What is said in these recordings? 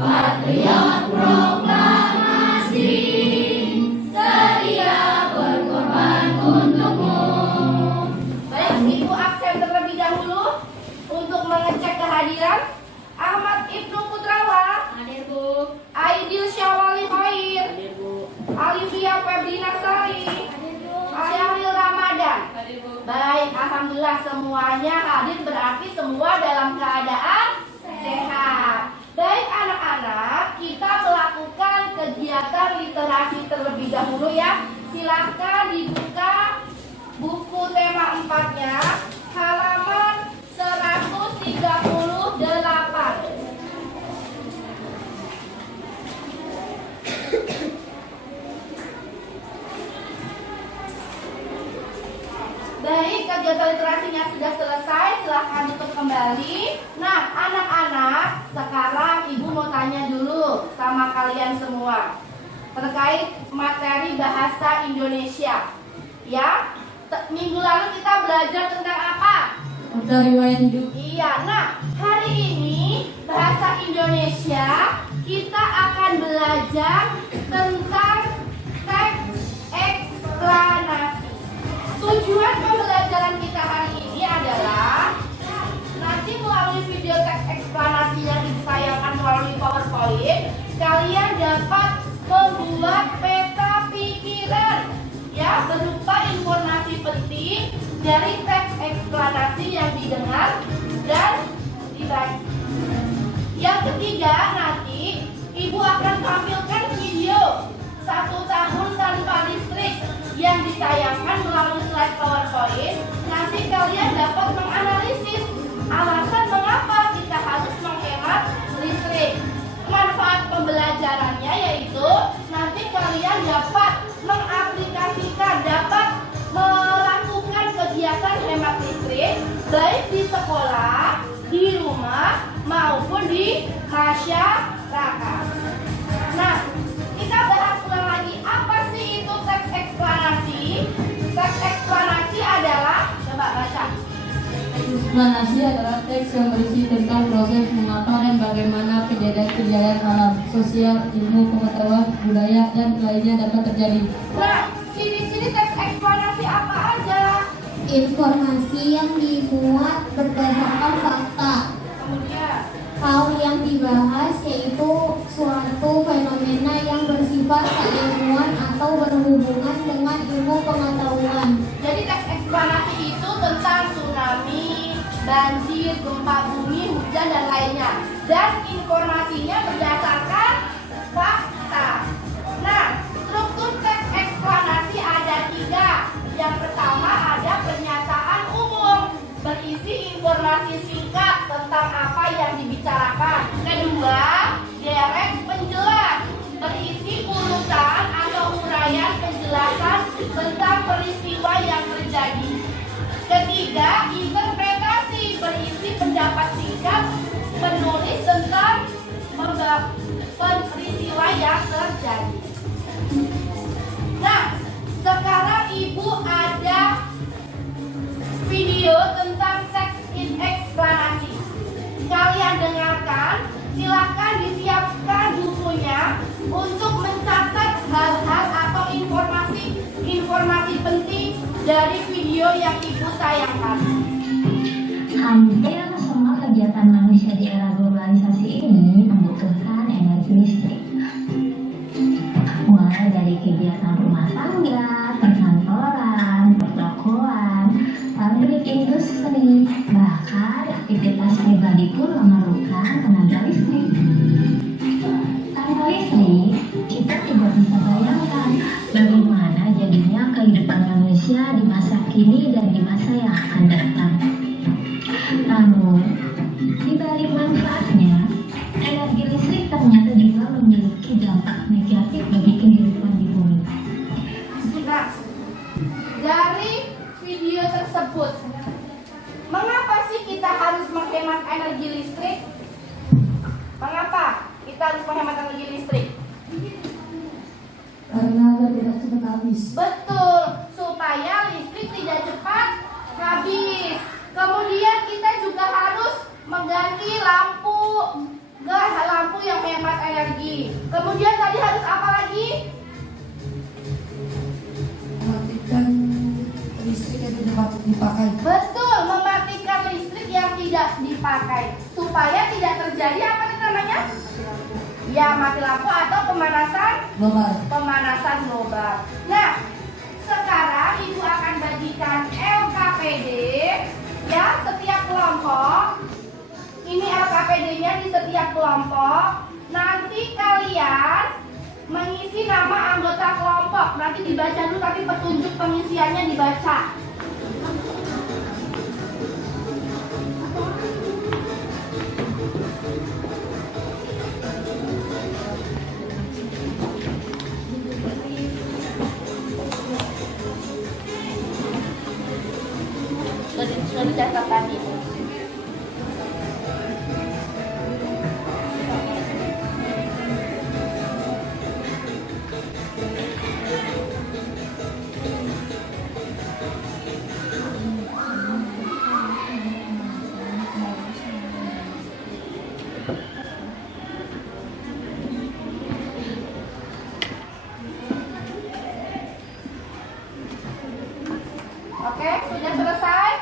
Patriot proklamasi, sedia berkorban untukmu. Baik, Ibu absen terlebih dahulu untuk mengecek kehadiran. Ahmad Ibnu Putrawa, Hadir, Bu. Aidil Syawali Khair, Hadir, Bu. Alivia Febrina Sari, Hadir, Bu. Syahril Ramadan. Hadir, Bu. Baik, alhamdulillah semuanya hadir, berarti semua dalam keadaan sehat. Baik anak-anak, kita melakukan kegiatan literasi terlebih dahulu ya. Silahkan dibuka buku tema 4-nya, halaman 138. Baik, kegiatan literasinya sudah selesai, silahkan tutup kembali. Nah, anak-anak, sekarang Ibu mau tanya dulu sama kalian semua terkait materi bahasa Indonesia. Ya, minggu lalu kita belajar tentang apa? Tentang riwayat hidup. Iya, nah hari ini bahasa Indonesia kita akan belajar tentang teks eksplanasi. Tujuan pembelajaran kita hari ini adalah nanti melalui video teks eksplanasi yang ditayangkan melalui PowerPoint, kalian dapat membuat peta pikiran ya berupa informasi penting dari teks eksplanasi yang didengar dan dibaca. Yang ketiga, nanti Ibu akan tampilkan video 1 tahun tanpa listrik yang ditayangkan melalui slide PowerPoint. Nanti kalian dapat menganalisis alasan mengapa kita harus menghemat listrik. Manfaat pembelajarannya yaitu nanti kalian dapat mengaplikasikan, dapat melakukan kegiatan hemat listrik baik di sekolah, di rumah maupun di masyarakat. Nah, kita bahas ulang lagi, apa sih itu teks eksplanasi? Teks eksplanasi adalah, coba baca. Eksplanasi adalah teks yang berisi tentang proses mengapa dan bagaimana kejadian-kejadian alam, sosial, ilmu, pengetahuan, budaya, dan lainnya dapat terjadi. Nah, ciri-ciri teks eksplanasi apa aja? Informasi yang dimuat berdasarkan fakta. Kemudian, Hal yang dibahas yaitu suatu fenomena yang bersifat keilmuan atau berhubungan dengan ilmu pengetahuan. jadi teks eksplanasi itu tentang tsunami, banjir, gempa bumi, hujan, dan lainnya. Dan informasinya berdasarkan fakta. Nah, struktur teks eksplanasi ada 3. Yang pertama ada pernyataan umum, berisi informasi singkat tentang apa yang dibicarakan. Kedua, derek penjelas, berisi urutan atau uraian penjelasan tentang peristiwa yang terjadi. Ketiga, interpretasi, berisi pendapat singkat penulis tentang peristiwa yang terjadi. Nah, sekarang Ibu ada video tentang teks eksplanasi. Kalian dengarkan, silakan disiapkan bukunya untuk mencatat hal-hal atau informasi penting dari video yang Ibu tayangkan. Hampir semua kegiatan manusia di era globalisasi ini membutuhkan energi listrik. Mulai dari kegiatan rumah tangga, perkantoran, pertokoan, pabrik industri, bahkan aktivitas pribadi pun memerlukan tenaga listrik. Tanpa listrik, kita tidak bisa bayangkan bagaimana jadinya kehidupan manusia di masa kini dan di masa yang akan datang. Namun, di balik manfaatnya, energi listrik ternyata juga memiliki dampak negatif bagi kehidupan di bumi. Nah, dari video tersebut, mengapa sih kita harus menghemat energi listrik? Mengapa kita harus menghemat energi listrik? Karena agar tidak cepat habis. Betul, supaya listrik tidak cepat habis. Kemudian kita juga harus mengganti lampu yang hemat energi. Kemudian tadi harus apa lagi? Mematikan listrik yang tidak dipakai. Betul, mematikan listrik yang tidak dipakai supaya tidak terjadi apa namanya? Ya, mati lampu atau pemanasan Global. global. Nah, sekarang Ibu akan bagikan LKPD ya, setiap kelompok. Ini LKPD-nya di setiap kelompok. Nanti kalian mengisi nama anggota kelompok. Nanti dibaca dulu, tapi petunjuk pengisiannya dibaca. Sudah dicatat tadi. Oke, sudah selesai?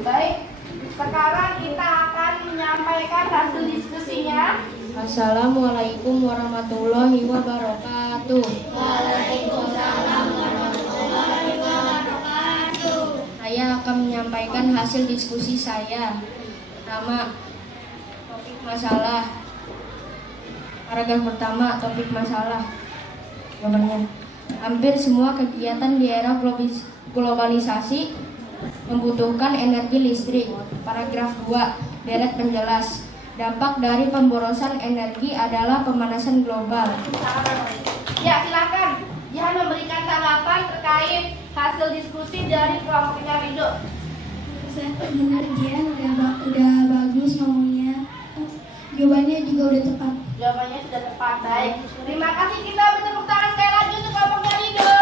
Baik, sekarang kita akan menyampaikan hasil diskusinya. Assalamualaikum warahmatullahi wabarakatuh. Waalaikumsalam warahmatullahi wabarakatuh. Saya akan menyampaikan hasil diskusi saya. Pertama, topik masalah. Paragraf pertama, topik masalah. Jawabannya, hampir semua kegiatan di era globalisasi membutuhkan energi listrik. Paragraf 2, deret penjelas. Dampak dari pemborosan energi adalah pemanasan global. Ya, silakan. Jangan memberikan tanggapan terkait hasil diskusi dari kelompoknya Rido. Benar Jian, udah bagus ngomongnya. Jawabannya juga udah tepat. Jawabannya sudah tepat. Baik. Terima kasih, kita beri tepuk tangan sekali lagi untuk kelompoknya Rido.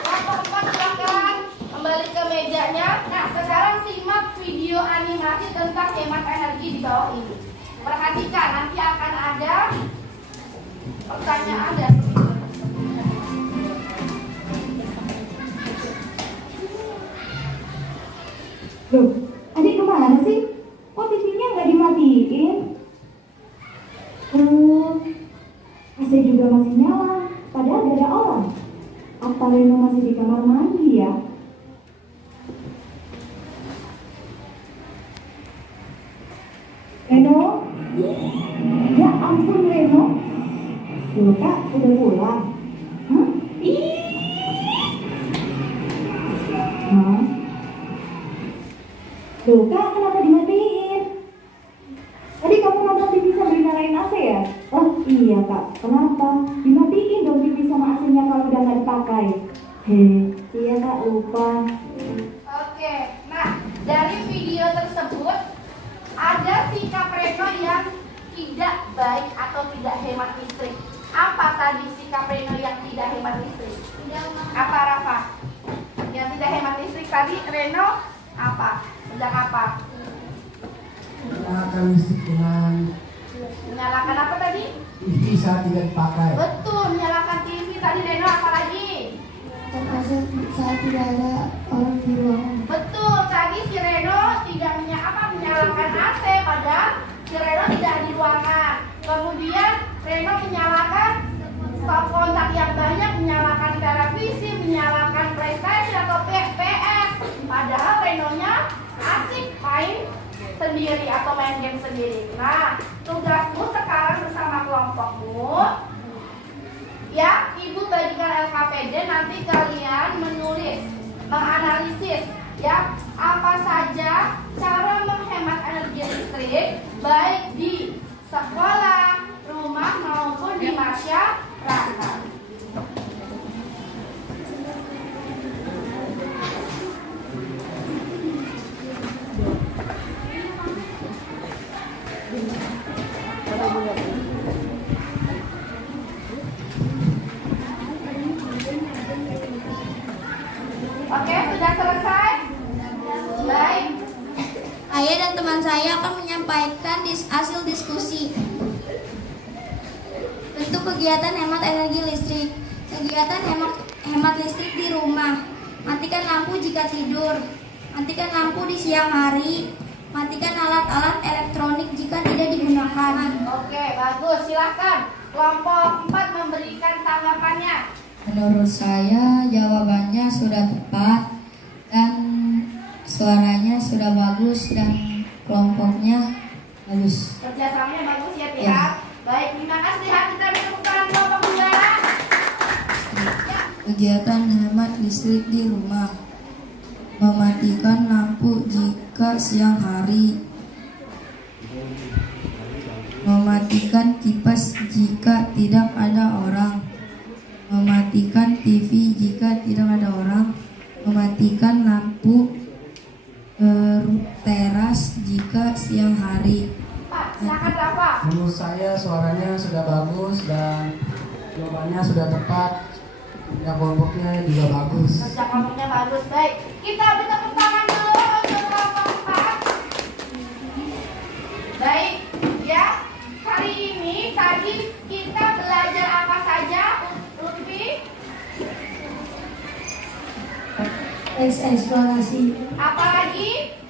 Kelompok 4 silakan kembali ke mejanya. Nah, sekarang simak video animasi tentang hemat energi di bawah ini. Perhatikan, nanti akan ada pertanyaan dan Loh, adik kemana sih? Kok TV-nya nggak dimatiin? AC juga masih nyala, padahal gak ada orang. Apa Reno masih di kamar mandi ya? Reno? Ya ampun Reno. Loh kak, udah pulang? Hah? Hah? Loh kak, kenapa dimatiin? Tadi kamu nonton TV sambil nyalain AC ya? Oh iya kak, kenapa? Dimatiin dong TV sama AC-nya kalau udah nggak dipakai. Iya kak, lupa. Oke, nah dari video tersebut ada sikap Reno yang tidak baik atau tidak hemat listrik. Apa tadi sikap Reno yang tidak hemat listrik? Apa Rafa? Yang tidak hemat listrik tadi Reno apa? Sedang apa? Menyalakan listrik dengan Menyalakan apa tadi? TV saat tidak dipakai. Betul, menyalakan TV tadi Reno apa lagi? Terkadang saat tidak ada orang di ruangan. Betul, tadi si Reno tidak menyalakan AC padahal si Reno tidak di ruangan. Kemudian Reno menyalakan stop kontak yang banyak, menyalakan televisi, menyalakan PlayStation atau PS. Padahal Renonya asik main sendiri atau main game sendiri. Nah, tugasmu sekarang bersama kelompokmu, ya, Ibu bagikan LKPD, nanti kalian menulis, menganalisis, ya, apa saja cara menghemat energi listrik, baik di sekolah, rumah maupun di masyarakat. Oke, sudah selesai? Baik. Saya dan teman saya akan menyampaikan hasil diskusi. Kegiatan hemat energi listrik. Kegiatan hemat listrik di rumah. Matikan lampu jika tidur. Matikan lampu di siang hari. Matikan alat-alat elektronik jika tidak digunakan. Oke, bagus. Silakan. Kelompok 4 memberikan tanggapannya. Menurut saya jawabannya sudah tepat dan suaranya sudah bagus dan kelompoknya bagus. Kerjasamanya bagus ya, Tia. Ya. Baik, terima kasih. Lihat kita tepuk tangan kelompok 2. Kegiatan hemat listrik di rumah. Mematikan lampu jika siang hari. Mematikan kipas jika tidak ada orang. Mematikan TV jika tidak ada orang. Mematikan lampu teras jika siang hari. Pak, silakan Rafa. Menurut saya suaranya sudah bagus dan jawabannya sudah tepat. Ya, kelompoknya juga bagus. Kerja kelompoknya bagus. Baik, kita beri tepuk tangan dulu untuk kelompok 4. Baik, ya. Hari ini tadi kita belajar apa saja, Lutfi? Eksplorasi. Apalagi?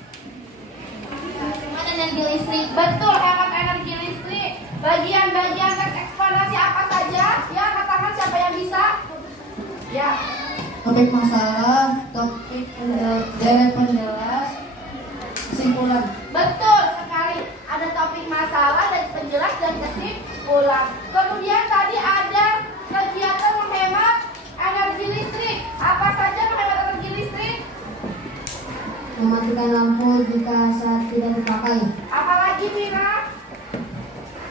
Hemat energi listrik. Betul, hemat energi listrik. Bagian-bagian tes eksplorasi apa saja? Ya, katakan siapa yang bisa? Ya. Topik masalah, topik deret penjelas, kesimpulan. Betul sekali. Ada topik masalah dan penjelas dan kesimpulan. Kemudian tadi ada kegiatan menghemat energi listrik. Apa saja menghemat energi listrik? Mematikan lampu jika saat tidak dipakai. Apalagi Mira?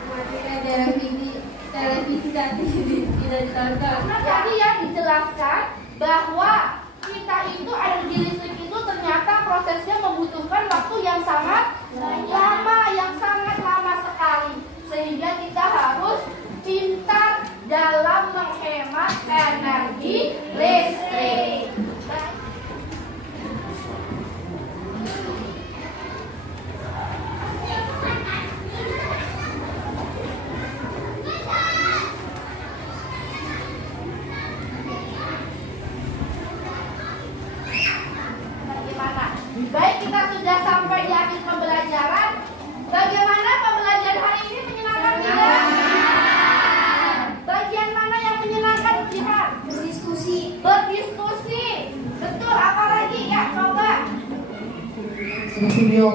Mematikan televisi saat tidak ditonton. Nah tadi ya dijelaskan bahwa kita itu energi listrik itu ternyata prosesnya membutuhkan waktu yang sangat lama, yang sangat lama sekali. Sehingga kita harus pintar dalam menghemat energi listrik. Bagaimana? Baik, kita sudah sampai di akhir pembelajaran. Bagaimana pembelajaran hari ini, menyenangkan tidak? Bagian mana yang menyenangkan, Jihan? Berdiskusi. Berdiskusi. Betul, apalagi ya? Coba. Video.